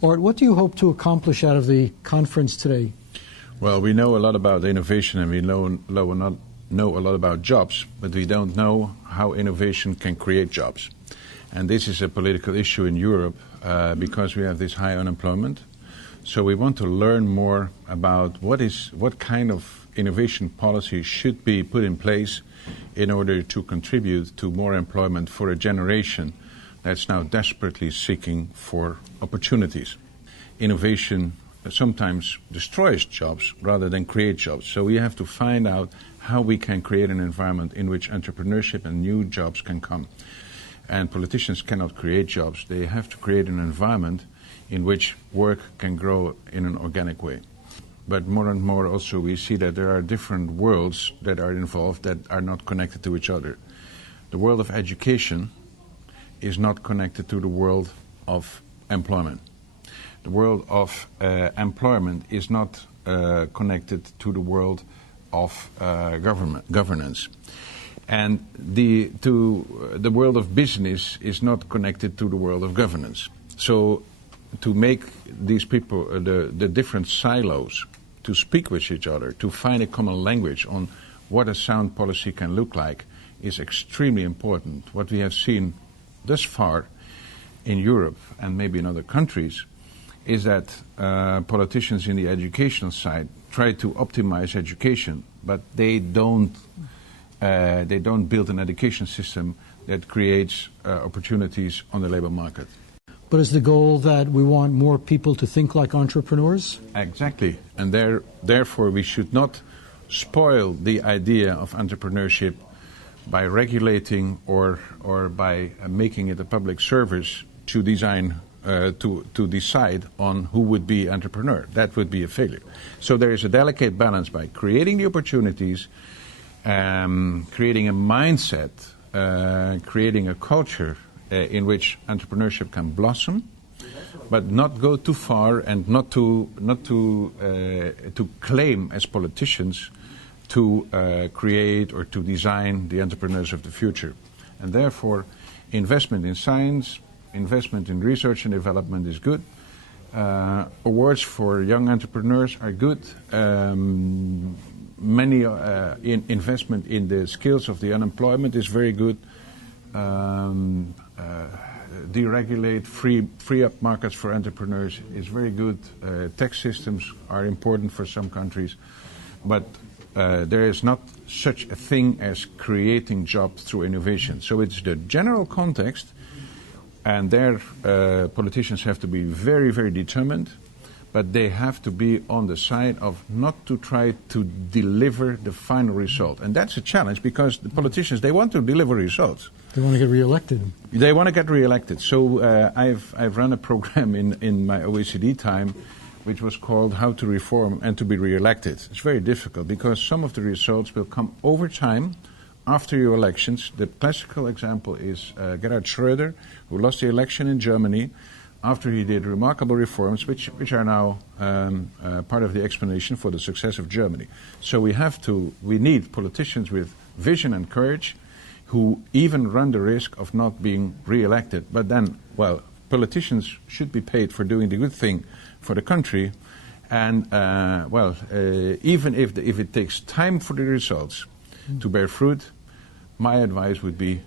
Art, what do you hope to accomplish out of the conference today? Well, we know a lot about innovation and we know a lot about jobs, but we don't know how innovation can create jobs. And this is a political issue in Europe because we have this high unemployment. So we want to learn more about what kind of innovation policy should be put in place in order to contribute to more employment for a generation that's now desperately seeking for opportunities. Innovation sometimes destroys jobs rather than create jobs. So we have to find out how we can create an environment in which entrepreneurship and new jobs can come. And politicians cannot create jobs. They have to create an environment in which work can grow in an organic way. But more and more also we see that there are different worlds that are involved that are not connected to each other. The world of education is not connected to the world of employment. The world of employment is not connected to the world of governance. And the world of business is not connected to the world of governance. So to make these people, the different silos, to speak with each other, to find a common language on what a sound policy can look like is extremely important. What we have seen thus far in Europe and maybe in other countries is that politicians in the educational side try to optimize education, but they don't build an education system that creates opportunities on the labor market. But is the goal that we want more people to think like entrepreneurs? Exactly. And therefore we should not spoil the idea of entrepreneurship by regulating or by making it a public service to design to decide on who would be entrepreneur. That would be a failure. So there is a delicate balance by creating the opportunities, creating a mindset, creating a culture in which entrepreneurship can blossom, but not go too far and not to claim as politicians to create or to design the entrepreneurs of the future. And therefore, investment in science, investment in research and development is good. Awards for young entrepreneurs are good. Many investment in the skills of the unemployment is very good. Deregulate, free up markets for entrepreneurs is very good. Tax systems are important for some countries, but there is not such a thing as creating jobs through innovation. So it's the general context, and there politicians have to be very, very determined, but they have to be on the side of not to try to deliver the final result. And that's a challenge because the politicians, they want to deliver results. They want to get reelected. They want to get reelected. So I've run a program in my OECD time which was called How to Reform and to be Reelected. It's very difficult because some of the results will come over time after your elections. The classical example is Gerhard Schröder, who lost the election in Germany after he did remarkable reforms which are now part of the explanation for the success of Germany. So we need politicians with vision and courage who even run the risk of not being re-elected. But then, well, politicians should be paid for doing the good thing for the country. And, even if it takes time for the results to bear fruit, my advice would be,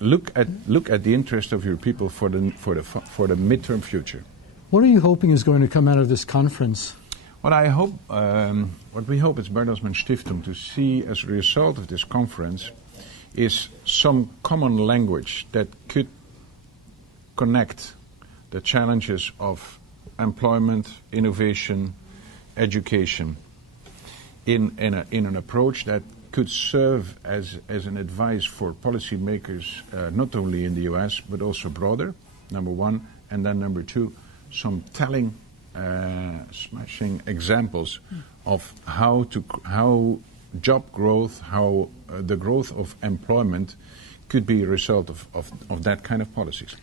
look at the interest of your people for the midterm future. What are you hoping is going to come out of this conference? What we hope as Bertelsmann Stiftung to see as a result of this conference is some common language that could connect the challenges of employment, innovation, education in an approach that could serve as an advice for policymakers, not only in the US, but also broader, number one. And then number two, some telling, smashing examples of how job growth, how the growth of employment could be a result of that kind of policies.